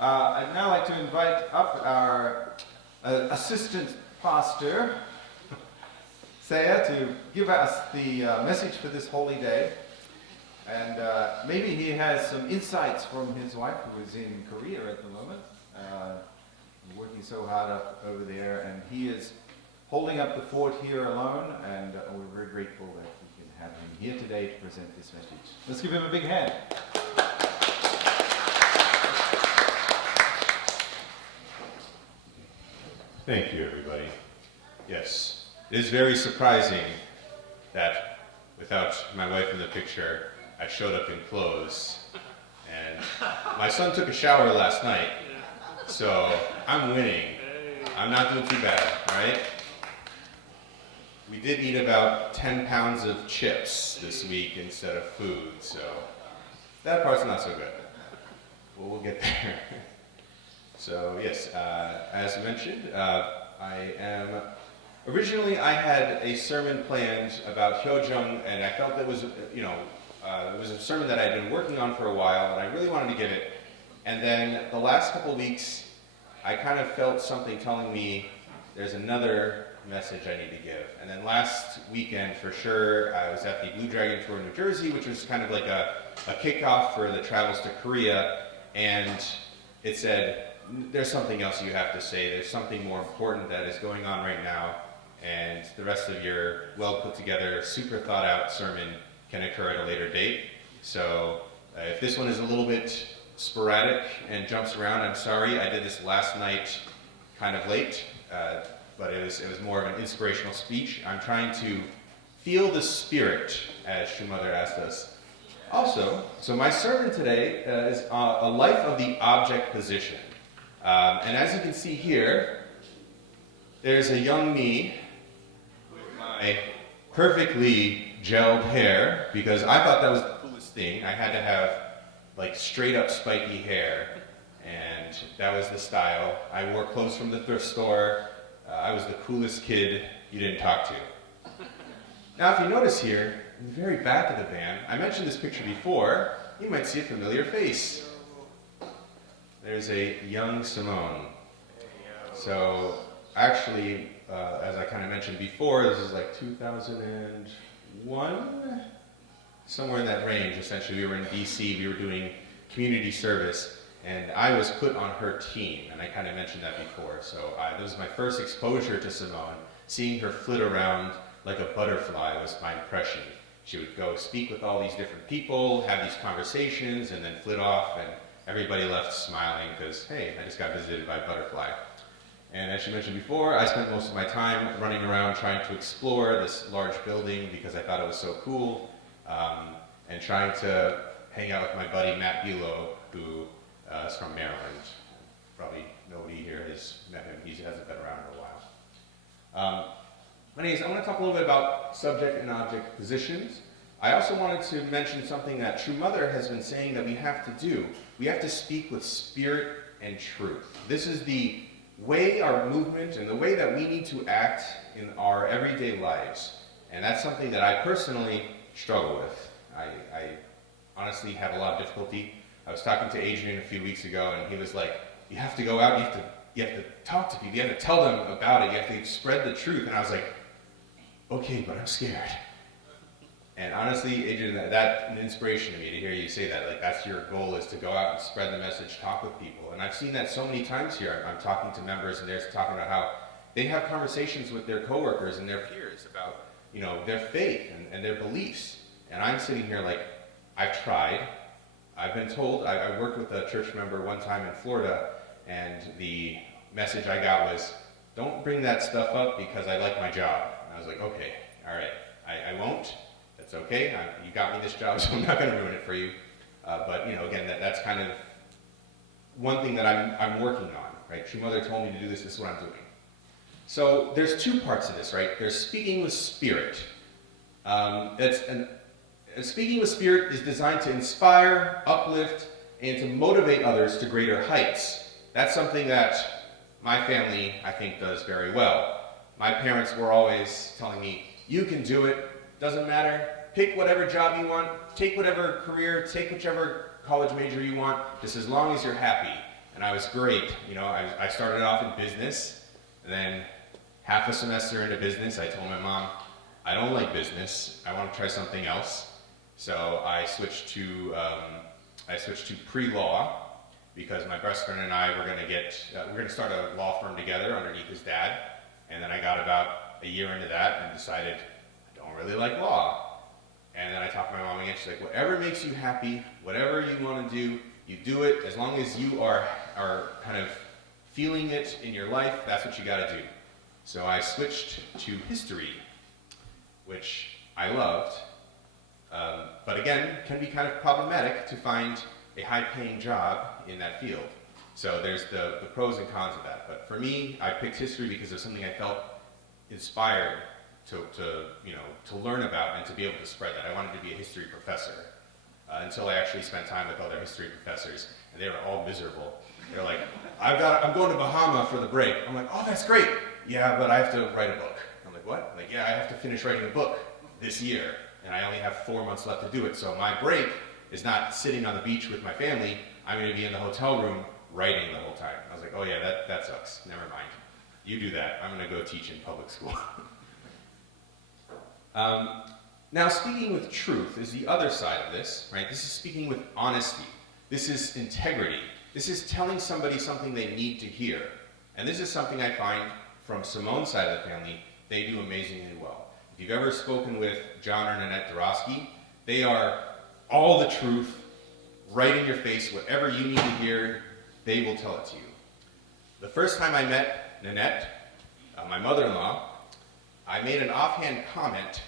I'd now like to invite up our assistant pastor, Seiya, to give us the message for this holy day. And maybe he has some insights from his wife, who is in Korea at the moment, working so hard up over there. And he is holding up the fort here alone, and we're very grateful that we can have him here today to present this message. Let's give him a big hand. Thank you, everybody. Yes, it is very surprising that without my wife in the picture, I showed up in clothes. And my son took a shower last night, so I'm winning. I'm not doing too bad, right? We did eat about 10 pounds of chips this week instead of food, so that part's not so good. Well, we'll get there. So yes, as mentioned, originally I had a sermon planned about Hyojung, and I felt that was, it was a sermon that I had been working on for a while, and I really wanted to give it. And then the last couple weeks, I kind of felt something telling me there's another message I need to give. And then last weekend, for sure, I was at the Blue Dragon Tour in New Jersey, which was kind of like a kickoff for the travels to Korea, and it said, there's something else you have to say. There's something more important that is going on right now, and the rest of your well put together, super thought out sermon can occur at a later date. So if this one is a little bit sporadic and jumps around, I'm sorry. I did this last night kind of late, but it was more of an inspirational speech. I'm trying to feel the spirit, as Shumother asked us. Also, so my sermon today is a life of the object position. And as you can see here, there's a young me with my perfectly gelled hair, because I thought that was the coolest thing. I had to have like straight up spiky hair, and that was the style. I wore clothes from the thrift store. I was the coolest kid you didn't talk to. Now if you notice here, in the very back of the van, I mentioned this picture before, you might see a familiar face. There's a young Simone. So actually, as I kind of mentioned before, this is like 2001, somewhere in that range. Essentially, we were in DC, we were doing community service, and I was put on her team, and I kind of mentioned that before. So this was my first exposure to Simone. Seeing her flit around like a butterfly was my impression. She would go speak with all these different people, have these conversations, and then flit off, and everybody left smiling because, hey, I just got visited by a butterfly. And as she mentioned before, I spent most of my time running around trying to explore this large building because I thought it was so cool, and trying to hang out with my buddy Matt Bulow, who is from Maryland. Probably nobody here has met him. He hasn't been around in a while. Anyways, I want to talk a little bit about subject and object positions. I also wanted to mention something that Shumother has been saying that we have to do. We have to speak with spirit and truth. This is the way our movement and the way that we need to act in our everyday lives. And that's something that I personally struggle with. I honestly have a lot of difficulty. I was talking to Adrian a few weeks ago, and he was like, you have to go out, you have to talk to people, you have to tell them about it, you have to spread the truth. And I was like, okay, but I'm scared. And honestly, Adrian, that's an inspiration to me to hear you say that. Like, that's your goal, is to go out and spread the message, talk with people. And I've seen that so many times here. I'm talking to members, and they're talking about how they have conversations with their coworkers and their peers about, their faith and their beliefs. And I'm sitting here like, I've tried. I've been told, I worked with a church member one time in Florida, and the message I got was, don't bring that stuff up because I like my job. And I was like, okay, all right, I won't. It's okay, you got me this job, so I'm not going to ruin it for you. But again, that's kind of one thing that I'm working on, right? Shumother told me to do this, this is what I'm doing. So there's two parts of this, right? There's speaking with spirit. Speaking with spirit is designed to inspire, uplift, and to motivate others to greater heights. That's something that my family, I think, does very well. My parents were always telling me, you can do it, doesn't matter, pick whatever job you want, take whatever career, take whichever college major you want, just as long as you're happy. And and I was great. I started off in business, and then half a semester into business, I told my mom, I don't like business. I want to try something else. So I switched to pre-law because my best friend and I were going to start a law firm together underneath his dad. And then I got about a year into that and decided I don't really like law. And then I talked to my mom again. She's like, whatever makes you happy, whatever you want to do, you do it. As long as you are kind of feeling it in your life, that's what you got to do. So I switched to history, which I loved, but again, can be kind of problematic to find a high-paying job in that field. So there's the pros and cons of that. But for me, I picked history because it was something I felt inspired to learn about and to be able to spread that. I wanted to be a history professor until I actually spent time with other history professors, and they were all miserable. They're like, I'm going to Bahama for the break. I'm like, oh, that's great. Yeah, but I have to write a book. I'm like, what? Like, yeah, I have to finish writing a book this year, and I only have 4 months left to do it. So my break is not sitting on the beach with my family. I'm going to be in the hotel room writing the whole time. I was like, oh yeah, that sucks. Never mind. You do that. I'm going to go teach in public school. Now, speaking with truth is the other side of this, right? This is speaking with honesty. This is integrity. This is telling somebody something they need to hear. And this is something I find from Simone's side of the family, they do amazingly well. If you've ever spoken with John or Nanette Dorosky, they are all the truth, right in your face. Whatever you need to hear, they will tell it to you. The first time I met Nanette, my mother-in-law, I made an offhand comment,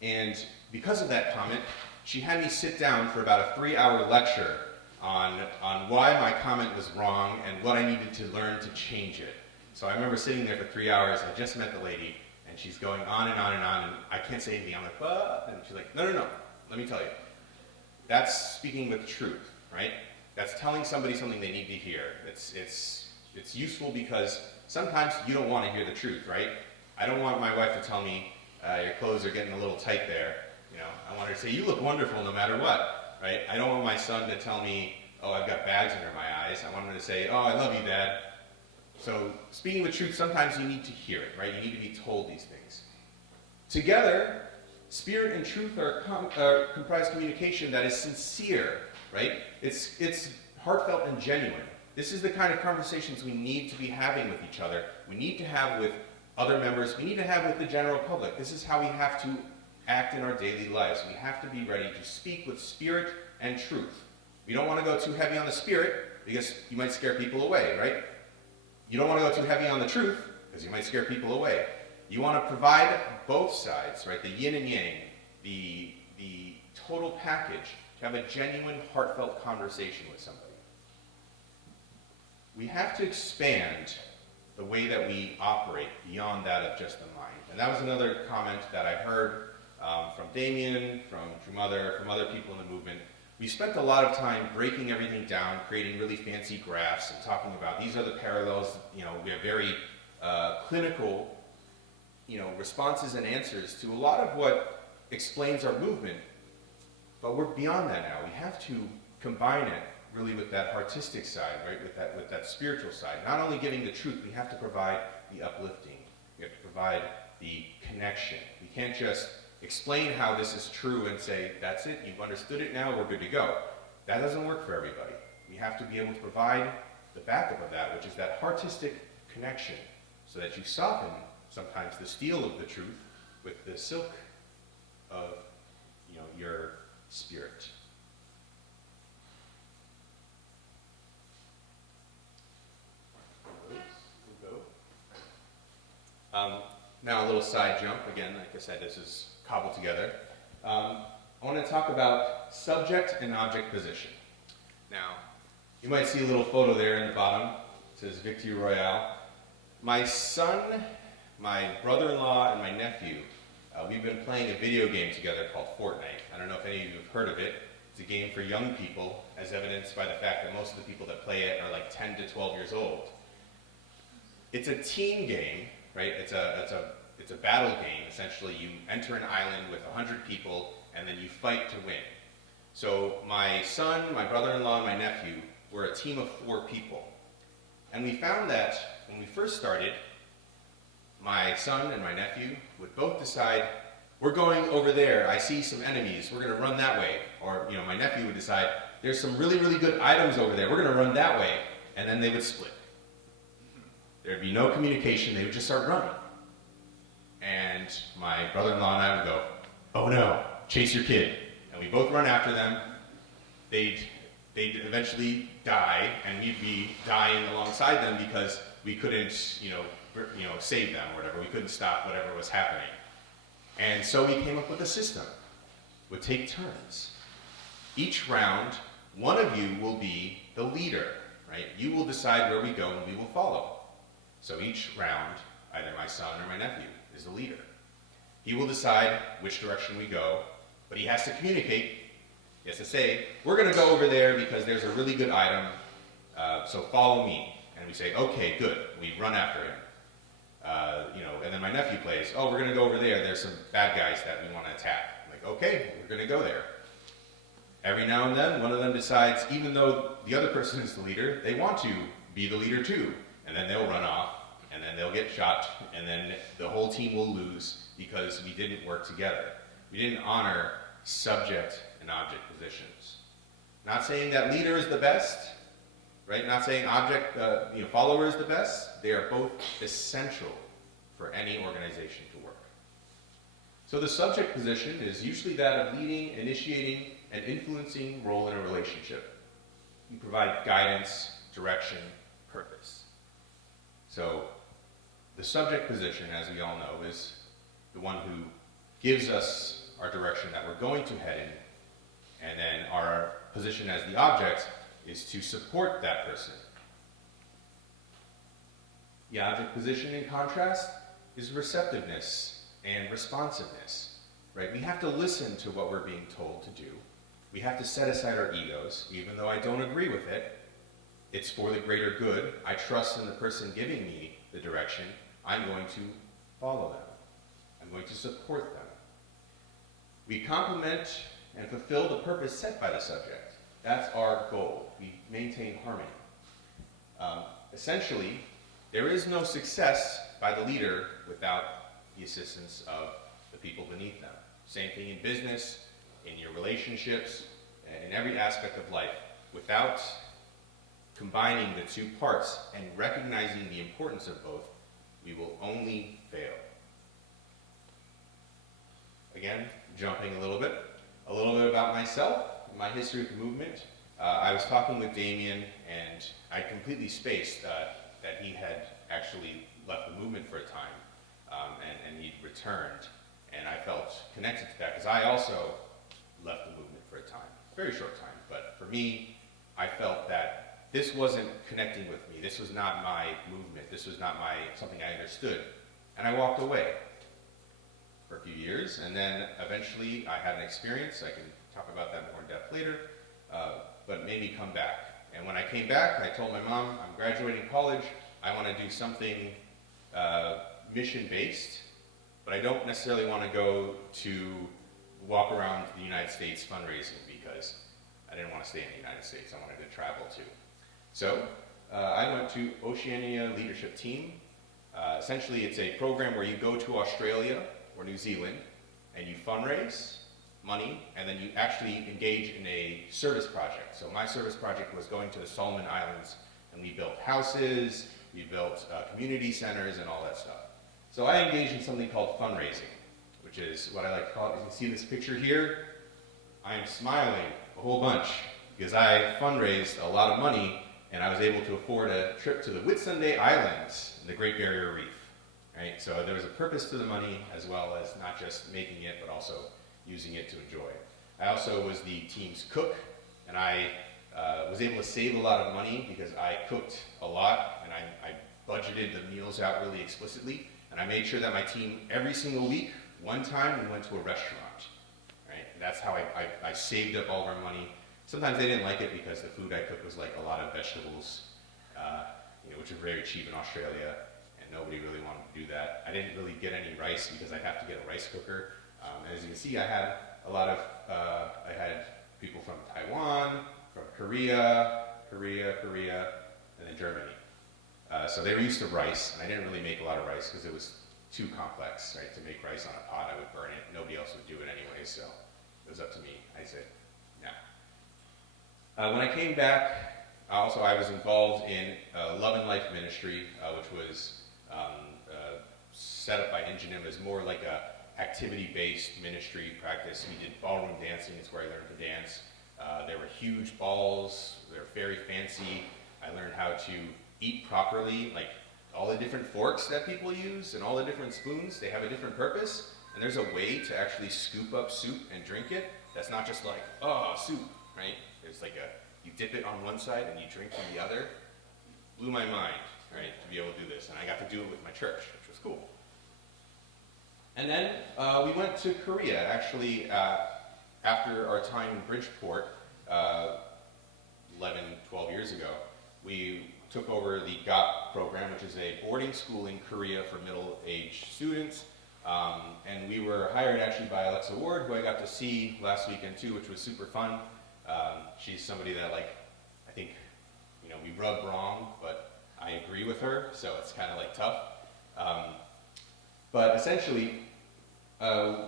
and because of that comment, she had me sit down for about a 3-hour lecture on why my comment was wrong and what I needed to learn to change it. So I remember sitting there for 3 hours. I just met the lady, and she's going on and on and on, and I can't say anything. I'm like, what? And she's like, no, let me tell you. That's speaking with truth, right? That's telling somebody something they need to hear. It's useful because sometimes you don't want to hear the truth, right? I don't want my wife to tell me, your clothes are getting a little tight there. I want her to say, you look wonderful no matter what, right? I don't want my son to tell me, oh, I've got bags under my eyes. I want him to say, oh, I love you, Dad. So speaking with truth, sometimes you need to hear it, right? You need to be told these things. Together, spirit and truth are comprised communication that is sincere, right? It's heartfelt and genuine. This is the kind of conversations we need to be having with each other. We need to have with other members. We need to have with the general public. This is how we have to act in our daily lives. We have to be ready to speak with spirit and truth. We don't want to go too heavy on the spirit because you might scare people away, right? You don't want to go too heavy on the truth because you might scare people away. You want to provide both sides, right? The yin and yang, the total package to have a genuine, heartfelt conversation with somebody. We have to expand the way that we operate beyond that of just the mind. And that was another comment that I heard from Damien, from True Mother, from other people in the movement. We spent a lot of time breaking everything down, creating really fancy graphs and talking about these are the parallels. We have very clinical, responses and answers to a lot of what explains our movement. But we're beyond that now. We have to combine it really with that artistic side, right? With that spiritual side. Not only giving the truth, we have to provide the uplifting. We have to provide the connection. We can't just explain how this is true and say, that's it, you've understood it now, we're good to go. That doesn't work for everybody. We have to be able to provide the backup of that, which is that artistic connection, so that you soften sometimes the steel of the truth with the silk of your spirit. Now a little side jump. Again, like I said, this is cobbled together. I want to talk about subject and object position. Now, you might see a little photo there in the bottom. It says Victory Royale. My son, my brother-in-law, and my nephew, we've been playing a video game together called Fortnite. I don't know if any of you have heard of it. It's a game for young people, as evidenced by the fact that most of the people that play it are like 10 to 12 years old. It's a team game, right? It's a battle game. Essentially, you enter an island with 100 people, and then you fight to win. So my son, my brother-in-law, and my nephew were a team of 4 people. And we found that when we first started, my son and my nephew would both decide, we're going over there, I see some enemies, we're going to run that way. Or, my nephew would decide, there's some really, really good items over there, we're going to run that way. And then they would split. There'd be no communication, they would just start running. And my brother-in-law and I would go, oh no, chase your kid. And we both run after them. They'd eventually die, and we'd be dying alongside them because we couldn't, save them or whatever. We couldn't stop whatever was happening. And so we came up with a system. We'd take turns. Each round, one of you will be the leader, right? You will decide where we go and we will follow. So each round, either my son or my nephew is the leader. He will decide which direction we go, but he has to communicate. He has to say, we're going to go over there because there's a really good item, so follow me. And we say, okay, good. We run after him. And then my nephew plays, oh, we're going to go over there. There's some bad guys that we want to attack. I'm like, okay, we're going to go there. Every now and then, one of them decides, even though the other person is the leader, they want to be the leader too. And then they'll run off, and then they'll get shot, and then the whole team will lose because we didn't work together. We didn't honor subject and object positions. Not saying that leader is the best, right? Not saying follower is the best. They are both essential for any organization to work. So the subject position is usually that of leading, initiating, and influencing role in a relationship. You provide guidance, direction, purpose. So the subject position, as we all know, is the one who gives us our direction that we're going to head in, and then our position as the object is to support that person. The object position, in contrast, is receptiveness and responsiveness, right? We have to listen to what we're being told to do. We have to set aside our egos, even though I don't agree with it. It's for the greater good. I trust in the person giving me the direction. I'm going to follow them. I'm going to support them. We complement and fulfill the purpose set by the subject. That's our goal. We maintain harmony. Essentially, there is no success by the leader without the assistance of the people beneath them. Same thing in business, in your relationships, and in every aspect of life. Without combining the two parts and recognizing the importance of both, we will only fail. Again, jumping a little bit about myself, my history with the movement. I was talking with Damien, and I completely spaced that he had actually left the movement for a time, and he'd returned. And I felt connected to that, because I also left the movement for a time. Very short time, but for me, I felt that this wasn't connecting with me. This was not my movement. This was not something I understood. And I walked away for a few years, and then eventually I had an experience. I can talk about that more in depth later, but made me come back. And when I came back, I told my mom, I'm graduating college. I want to do something mission-based, but I don't necessarily want to go to walk around the United States fundraising, because I didn't want to stay in the United States. I wanted to travel too. So I went to Oceania Leadership Team. Essentially, it's a program where you go to Australia or New Zealand and you fundraise money, and then you actually engage in a service project. So my service project was going to the Solomon Islands, and we built houses, we built community centers, and all that stuff. So I engaged in something called fundraising, which is what I like to call it. You can see this picture here. I am smiling a whole bunch because I fundraised a lot of money, and I was able to afford a trip to the Whitsunday Islands in the Great Barrier Reef. Right? So there was a purpose to the money, as well as not just making it, but also using it to enjoy. I also was the team's cook, and I was able to save a lot of money because I cooked a lot, and I budgeted the meals out really explicitly, and I made sure that my team, every single week, one time we went to a restaurant. Right? And that's how I saved up all of our money. Sometimes they didn't like it because the food I cooked was like a lot of vegetables, which are very cheap in Australia, and nobody really wanted to do that. I didn't really get any rice because I'd have to get a rice cooker. As you can see, I had people from Taiwan, from Korea, Korea, and then Germany. So they were used to rice, and I didn't really make a lot of rice because it was too complex, right? To make rice on a pot, I would burn it. Nobody else would do it anyway, so it was up to me. I said, yeah. When I came back, also I was involved in Love and Life Ministry, which was set up by Ingenim as more like a activity-based ministry practice. We did ballroom dancing. It's where I learned to dance. There were huge balls. They were very fancy. I learned how to eat properly, like all the different forks that people use and all the different spoons. They have a different purpose. And there's a way to actually scoop up soup and drink it. That's not just like, oh, soup, right? There's like you dip it on one side and you drink from the other. Blew my mind, right, to be able to do this. And I got to do it with my church, which was cool. And then we went to Korea, actually, after our time in Bridgeport, 11, 12 years ago. We took over the GOT program, which is a boarding school in Korea for middle-aged students. And we were hired actually by Alexa Ward, who I got to see last weekend too, which was super fun. She's somebody that, like, I think, we rub wrong, but I agree with her, so it's kind of like tough. But essentially,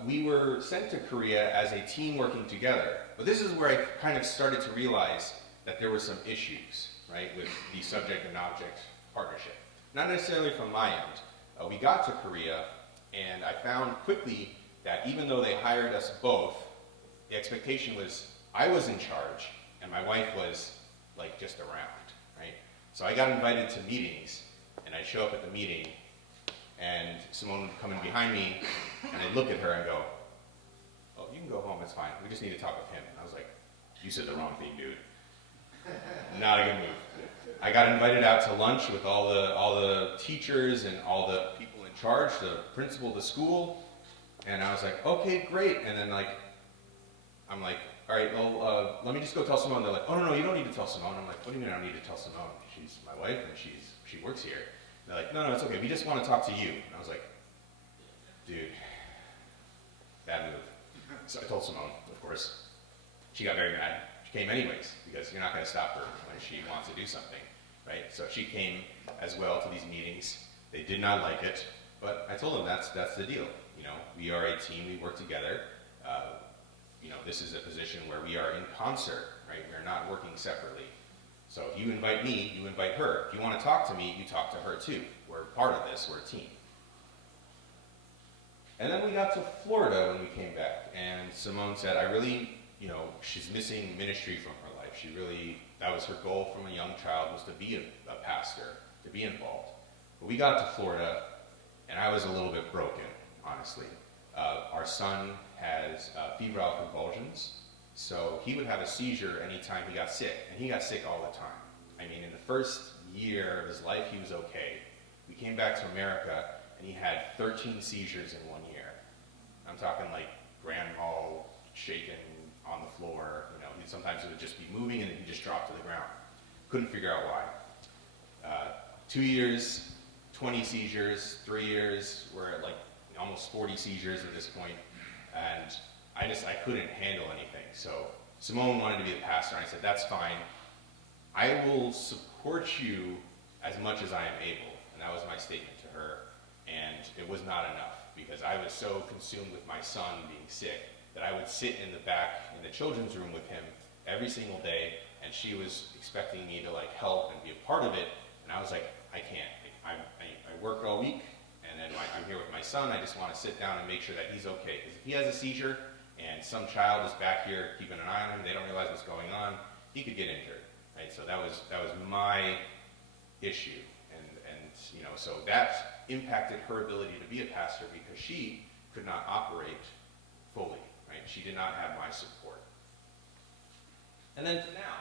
we were sent to Korea as a team working together. But this is where I kind of started to realize that there were some issues, right, with the subject and object partnership. Not necessarily from my end. We got to Korea, and I found quickly that even though they hired us both, the expectation was I was in charge, and my wife was, like, just around, right? So I got invited to meetings, and I'd show up at the meeting, and Simone would come in behind me, and I'd look at her and go, oh, you can go home, it's fine. We just need to talk with him. And I was like, you said the wrong thing, dude. Not a good move. I got invited out to lunch with all the teachers and all the people in charge, the principal of the school, and I was like, okay, great. And then, like, I'm like, all right, well, let me just go tell Simone. They're like, oh, no, you don't need to tell Simone. I'm like, what do you mean I don't need to tell Simone? She's my wife, and she works here. They're like, no, it's okay. We just want to talk to you. And I was like, dude, bad move. So I told Simone, of course. She got very mad. She came anyways, because you're not going to stop her when she wants to do something, right? So she came as well to these meetings. They did not like it, but I told them that's the deal. We are a team. We work together. This is a position where we are in concert, right? We're not working separately. So if you invite me, you invite her. If you want to talk to me, you talk to her too. We're part of this. We're a team. And then we got to Florida when we came back, and Simone said, she's missing ministry from her life. That was her goal from a young child, was to be a pastor, to be involved. But we got to Florida, and I was a little bit broken, honestly. Our son has febrile convulsions, so he would have a seizure anytime he got sick, and he got sick all the time. I mean, in the first year of his life, he was okay. We came back to America, and he had 13 seizures in 1 year. I'm talking like grand mal, shaken on the floor. Sometimes it would just be moving, and then he'd just drop to the ground. Couldn't figure out why. 2 years, 20 seizures. 3 years, we're at like almost 40 seizures at this point, and I couldn't handle anything. So Simone wanted to be the pastor, and I said, that's fine. I will support you as much as I am able. And that was my statement to her. And it was not enough, because I was so consumed with my son being sick that I would sit in the back in the children's room with him every single day, and she was expecting me to, like, help and be a part of it. And I was like, I can't. I work all week, and then I'm here with my son. I just want to sit down and make sure that he's okay. Because if he has a seizure and some child is back here keeping an eye on him, they don't realize what's going on, he could get injured, right? So that was my issue, and so that impacted her ability to be a pastor, because she could not operate fully, right? She did not have my support. And then to now.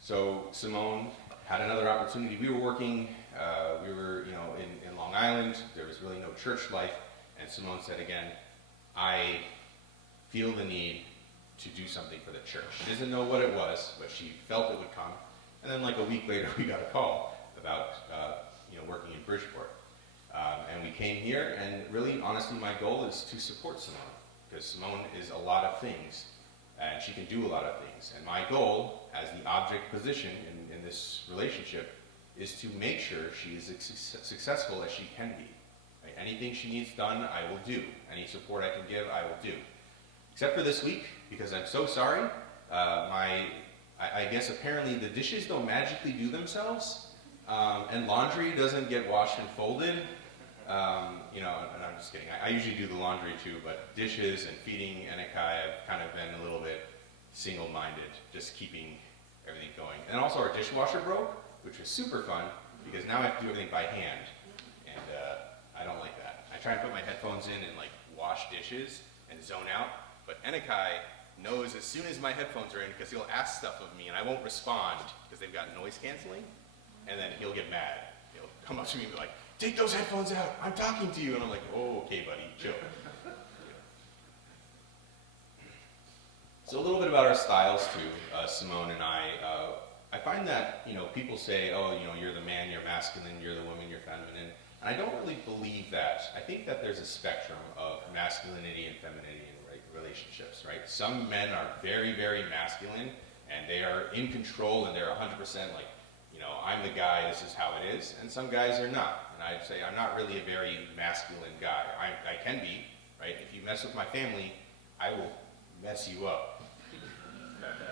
So Simone had another opportunity. We were working, in Long Island. There was really no church life. And Simone said again, I feel the need to do something for the church. She doesn't know what it was, but she felt it would come. And then like a week later, we got a call about, working in Bridgeport. And we came here, and really, honestly, my goal is to support Simone, because Simone is a lot of things and she can do a lot of things. And my goal as the object position in this relationship is to make sure she is as successful as she can be. Right? Anything she needs done, I will do. Any support I can give, I will do. Except for this week, because I'm so sorry. I guess apparently the dishes don't magically do themselves, and laundry doesn't get washed and folded. And I'm just kidding. I usually do the laundry too, but dishes and feeding Enikai, I've kind of been a little bit single-minded, just keeping everything going. And also our dishwasher broke, which was super fun, because now I have to do everything by hand, and I don't like that. I try and put my headphones in and like wash dishes and zone out, but Enikai knows as soon as my headphones are in, because he'll ask stuff of me and I won't respond because they've got noise canceling, and then he'll get mad. He'll come up to me and be like, "Take those headphones out, I'm talking to you." And I'm like, "Oh, okay, buddy, chill." So a little bit about our styles too, Simone and I. I find that, people say, "Oh, you're the man, you're masculine, you're the woman, you're feminine." And I don't really believe that. I think that there's a spectrum of masculinity and femininity in relationships, right? Some men are very, very masculine, and they are in control, and they're 100% like, I'm the guy, this is how it is. And some guys are not. And I'd say I'm not really a very masculine guy. I can be, right? If you mess with my family, I will mess you up.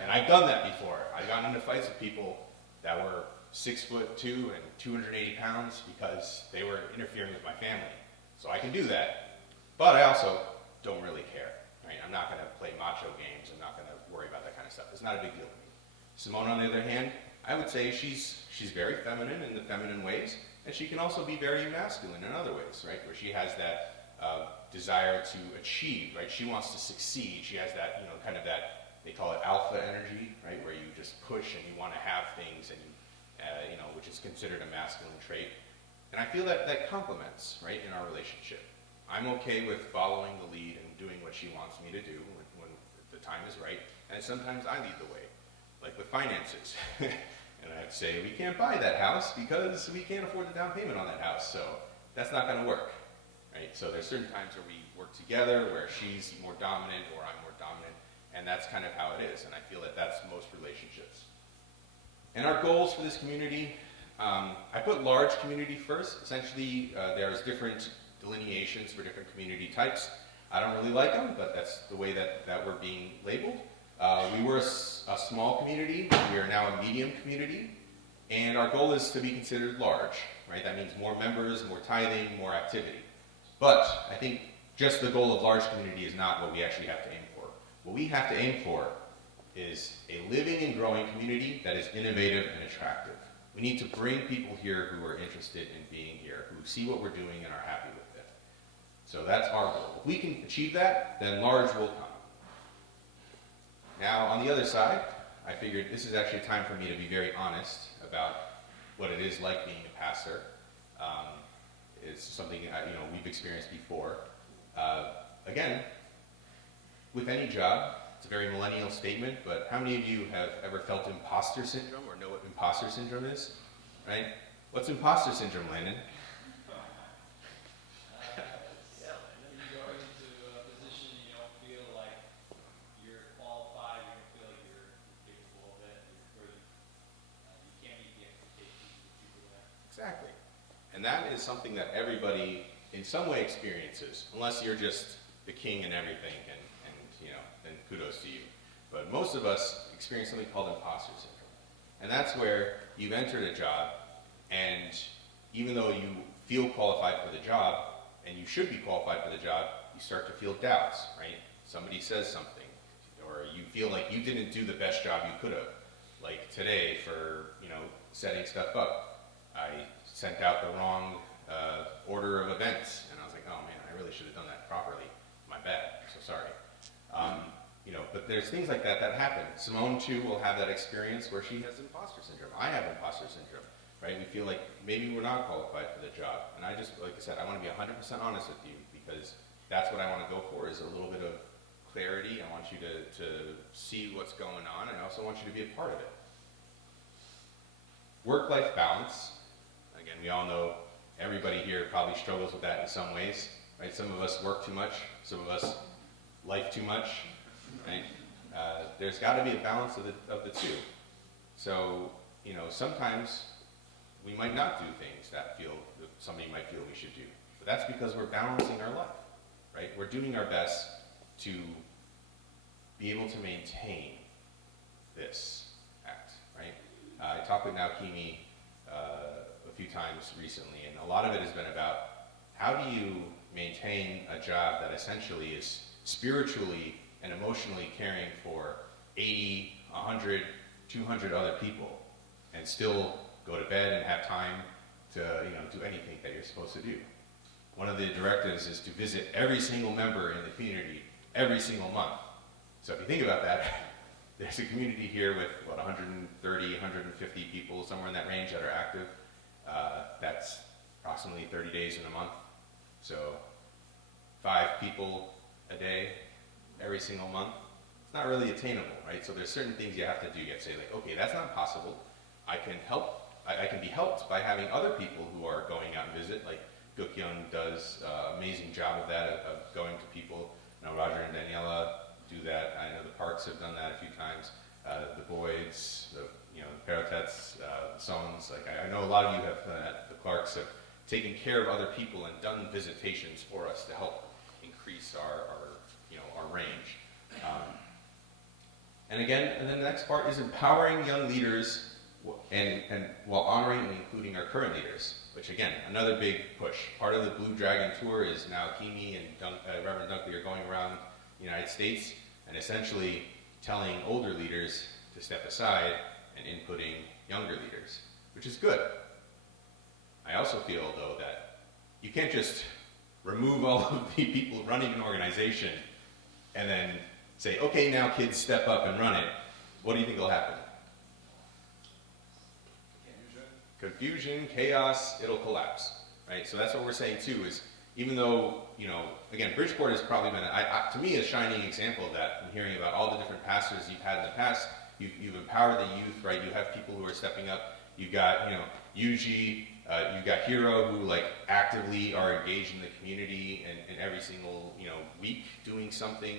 And I've done that before. I've gotten into fights with people that were 6'2" and 280 pounds because they were interfering with my family. So I can do that. But I also don't really care. Right? I'm not going to play macho games. I'm not going to worry about that kind of stuff. It's not a big deal to me. Simone, on the other hand, I would say she's very feminine in the feminine ways, and she can also be very masculine in other ways, right? Where she has that desire to achieve, right? She wants to succeed. She has that, kind of that, they call it alpha energy, right? Where you just push and you want to have things, and which is considered a masculine trait. And I feel that complements, right, in our relationship. I'm okay with following the lead and doing what she wants me to do when the time is right, and sometimes I lead the way, like with finances. And I'd say, we can't buy that house because we can't afford the down payment on that house, so that's not going to work, right? So there's certain times where we work together, where she's more dominant or I'm more dominant, and that's kind of how it is, and I feel that that's most relationships. And our goals for this community, I put large community first. Essentially, there's different delineations for different community types. I don't really like them, but that's the way that we're being labeled. We were a small community. We are now a medium community. And our goal is to be considered large, right? That means more members, more tithing, more activity. But I think just the goal of large community is not what we actually have to aim for. What we have to aim for is a living and growing community that is innovative and attractive. We need to bring people here who are interested in being here, who see what we're doing and are happy with it. So that's our goal. If we can achieve that, then large will come. Now, on the other side, I figured this is actually a time for me to be very honest about what it is like being a pastor. It's something we've experienced before. Again, with any job, it's a very millennial statement, but how many of you have ever felt imposter syndrome or know what imposter syndrome is? Right? What's imposter syndrome, Landon? Exactly. And that is something that everybody in some way experiences, unless you're just the king and everything, and then kudos to you. But most of us experience something called imposter syndrome. And that's where you've entered a job, and even though you feel qualified for the job, and you should be qualified for the job, you start to feel doubts, right? Somebody says something, or you feel like you didn't do the best job you could have. Like today for, setting stuff up. I sent out the wrong order of events, and I was like, oh man, I really should have done that properly. My bad, so sorry. But there's things like that happen. Simone, too, will have that experience where she has imposter syndrome. I have imposter syndrome, right? We feel like maybe we're not qualified for the job. And I just, like I said, I want to be 100% honest with you, because that's what I want to go for, is a little bit of clarity. I want you to see what's going on, and I also want you to be a part of it. Work-life balance. Again, we all know everybody here probably struggles with that in some ways, right? Some of us work too much. Some of us life too much, right? there's got to be a balance of the two. So, sometimes we might not do things that somebody might feel we should do. But that's because we're balancing our life, right? We're doing our best to be able to maintain this act, right? I talked with Naokimi a few times recently, and a lot of it has been about how do you maintain a job that essentially is spiritually and emotionally caring for 80, 100, 200 other people, and still go to bed and have time to do anything that you're supposed to do. One of the directives is to visit every single member in the community every single month. So if you think about that, there's a community here with, 130, 150 people, somewhere in that range that are active. That's approximately 30 days in a month. So 5 people a day, every single month. It's not really attainable, right? So there's certain things you have to do. You have to say, like, okay, that's not possible. I can be helped by having other people who are going out and visit, like Gukyeon does an amazing job of that, of going to people. Roger and Daniela do that. I know the Parks have done that a few times. The Boyds, the Parotets, the Sons. Like I know a lot of you have done that. The Clarks have taken care of other people and done visitations for us to help increase our range. And then the next part is empowering young leaders and while honoring and including our current leaders, which again, another big push. Part of the Blue Dragon Tour is now Kimi and Reverend Dunkley are going around the United States and essentially telling older leaders to step aside and inputting younger leaders, which is good. I also feel, though, that you can't just remove all of the people running an organization and then say, okay, now kids step up and run it. What do you think will happen? Confusion, chaos, it'll collapse, right? So that's what we're saying too, is even though, again, Bridgeport has probably been, to me, a shining example of that. I'm hearing about all the different pastors you've had in the past. You've empowered the youth, right? You have people who are stepping up. You've got, Yuji, you've got Hiro, who actively are engaged in the community and every single, week doing something.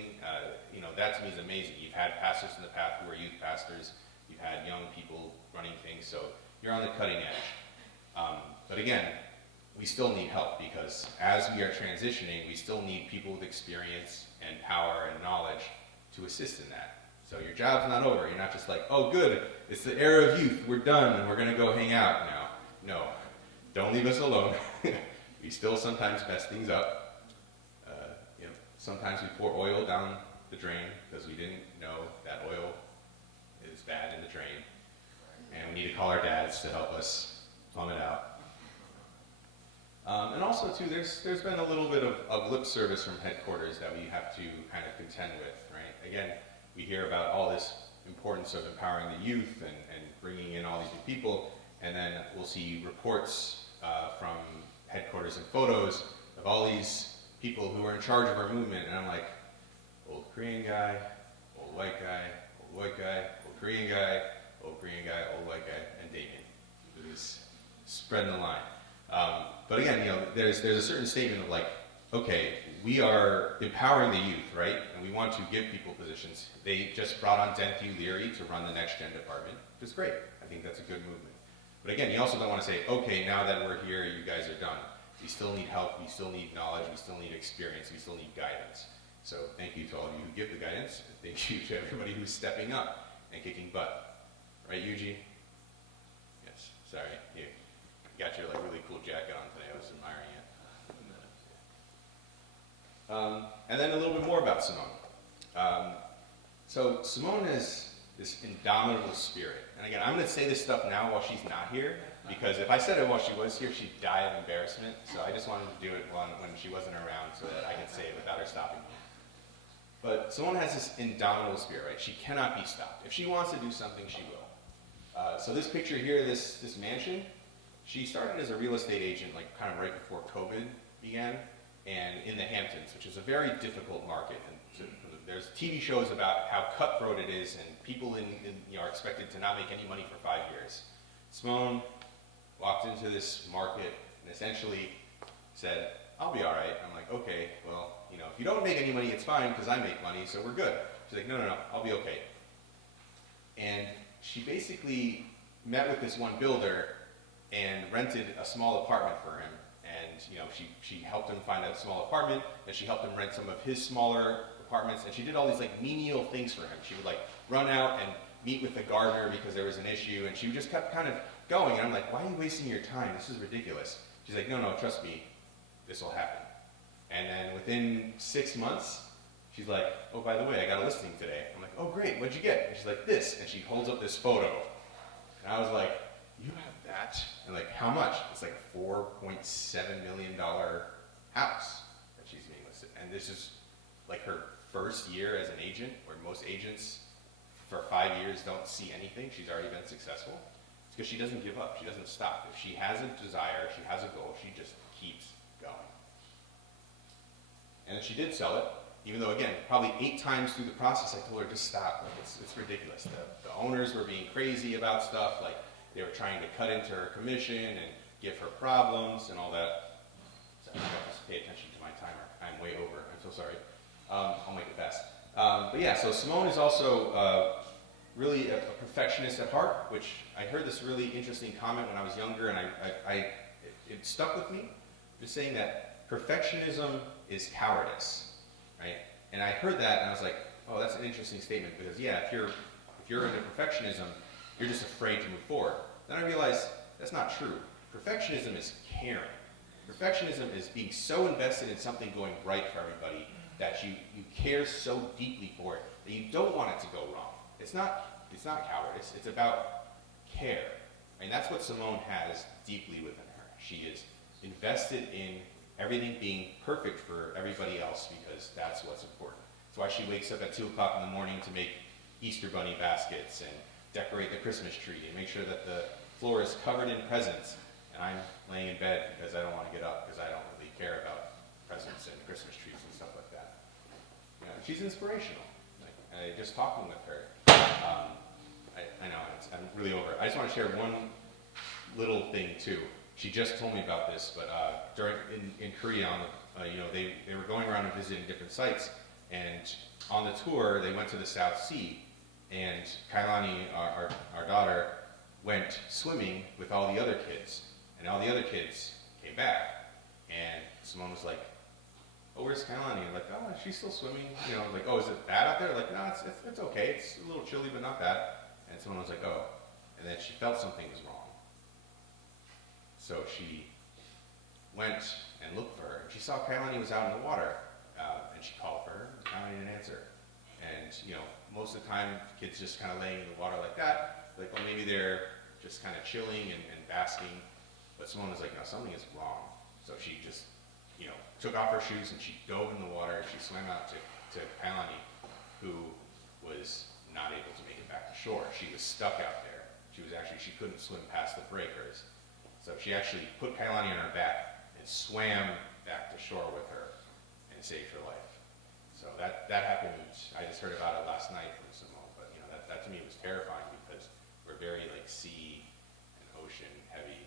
That to me is amazing. You've had pastors in the past who are youth pastors. You've had young people running things. So you're on the cutting edge. But again, we still need help because as we are transitioning, we still need people with experience and power and knowledge to assist in that. So your job's not over. You're not just like, oh good, it's the era of youth, we're done and we're going to go hang out now. No, don't leave us alone. We still sometimes mess things up. Sometimes we pour oil down the drain because we didn't know that oil is bad in the drain. And we need to call our dads to help us plumb it out. And also, too, there's been a little bit of lip service from headquarters that we have to kind of contend with, right? Again, we hear about all this importance of empowering the youth and bringing in all these new people, and then we'll see reports from headquarters and photos of all these people who are in charge of our movement, and I'm like, old Korean guy, old white guy, old white guy, old Korean guy, old Korean guy, old white guy, and Damien, who's spreading the line. But again, there's a certain statement of like, okay, we are empowering the youth, right? And we want to give people positions. They just brought on Denthu Leary to run the Next Gen department, which is great. I think that's a good movement. But again, you also don't want to say, okay, now that we're here, you guys are done. We still need help, we still need knowledge, we still need experience, we still need guidance. So thank you to all of you who give the guidance, and thank you to everybody who's stepping up and kicking butt. Right, Yuji? Yes, sorry, you got your really cool jacket on today, I was admiring it. And then a little bit more about Simone. So Simone has this indomitable spirit. And again, I'm going to say this stuff now while she's not here, because if I said it while she was here, she'd die of embarrassment. So I just wanted to do it when she wasn't around so that I could say it without her stopping me. But Simone has this indomitable spirit, right? She cannot be stopped. If she wants to do something, she will. So this picture here, this mansion, she started as a real estate agent kind of right before COVID began, and in the Hamptons, which is a very difficult market. And there's TV shows about how cutthroat it is, and people are expected to not make any money for 5 years. Simone walked into this market and essentially said, I'll be all right. I'm like, okay, well, if you don't make any money, it's fine because I make money, so we're good. She's like, no, I'll be okay. And she basically met with this one builder and rented a small apartment for him. And she helped him find a small apartment, and she helped him rent some of his smaller apartments, and she did all these like menial things for him. She would like run out and meet with the gardener because there was an issue, and she just kept kind of going. And I'm like, why are you wasting your time? This is ridiculous. She's like, no, trust me, this will happen. And then within 6 months, she's like, oh, by the way, I got a listing today. I'm like, oh, great, what'd you get? And she's like, this, and she holds up this photo. And I was like, you have that? And like, how much? It's like a $4.7 million house that she's being listed. And this is like her first year as an agent, where most agents for 5 years don't see anything. She's already been successful. It's because she doesn't give up. She doesn't stop. If she has a desire, she has a goal, she just keeps going. And then she did sell it, even though, again, probably 8 times through the process, I told her to stop. Like, it's ridiculous. The owners were being crazy about stuff. Like, they were trying to cut into her commission and give her problems and all that. So I have to pay attention to my timer. I'm way over. I'm so sorry. I'll make it fast. But yeah, so Simone is also really a perfectionist at heart, which I heard this really interesting comment when I was younger, and it stuck with me. Just saying that perfectionism is cowardice, right? And I heard that, and I was like, oh, that's an interesting statement, because yeah, if you're into perfectionism, you're just afraid to move forward. Then I realized that's not true. Perfectionism is caring. Perfectionism is being so invested in something going right for everybody that you care so deeply for it that you don't want it to go wrong. It's not cowardice, it's about care. And that's what Simone has deeply within her. She is invested in everything being perfect for everybody else, because that's what's important. That's why she wakes up at 2 o'clock in the morning to make Easter bunny baskets and decorate the Christmas tree and make sure that the floor is covered in presents. And I'm laying in bed because I don't want to get up, because I don't really care about presents and Christmas trees and stuff like that. She's inspirational. Just talking with her, I know I'm really over. I just want to share one little thing too. She just told me about this, but in Korea, they were going around and visiting different sites, and on the tour they went to the South Sea, and Kailani, our daughter, went swimming with all the other kids, and all the other kids came back, and Simone was like, oh, where's Kailani? I'm like, oh, she's still swimming. Like, oh, is it bad out there? Like, no, it's okay. It's a little chilly, but not bad. And someone was like, oh. And then she felt something was wrong. So she went and looked for her. And she saw Kailani was out in the water. And she called for her, and Kailani didn't answer. And, most of the time, kids just kind of laying in the water like that. Like, well, maybe they're just kind of chilling and basking. But Simone was like, no, something is wrong. So she just took off her shoes and she dove in the water. She swam out to Kailani, who was not able to make it back to shore. She was stuck out there. She couldn't swim past the breakers. So she actually put Kailani on her back and swam back to shore with her and saved her life. So that happened. I just heard about it last night from Simone, but that to me was terrifying, because we're very like sea and ocean heavy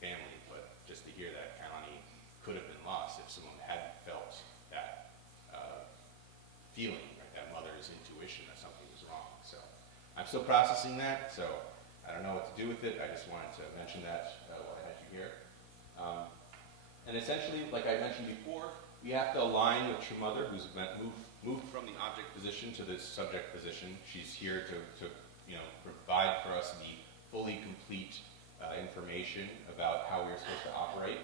family. But just to hear that Kailani could have been lost if Simone hadn't felt that feeling, right? That mother's intuition that something was wrong. So I'm still processing that, so I don't know what to do with it. I just wanted to mention that while I had you here. And essentially, like I mentioned before, we have to align with your mother, who's moved from the object position to the subject position. She's here to provide for us the fully complete information about how we're supposed to operate.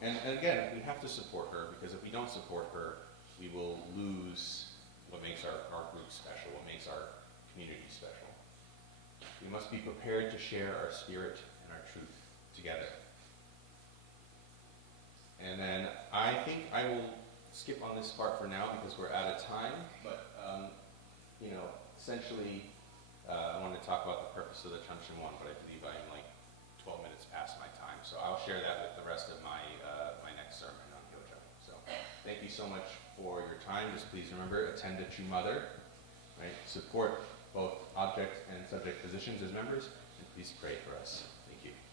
And again, we have to support her, because if we don't support her, we will lose what makes our group special, what makes our community special. We must be prepared to share our spirit and our truth together. And then I think I will skip on this part for now, because we're out of time, but essentially I want to talk about the purpose of the Chuncheon One, but I believe I'm like 12 minutes past my time, so I'll share that with the rest of my my next sermon on Gyoja. So thank you so much for your time. Just please remember, attend a true mother, right? Support both object and subject positions as members, and please pray for us.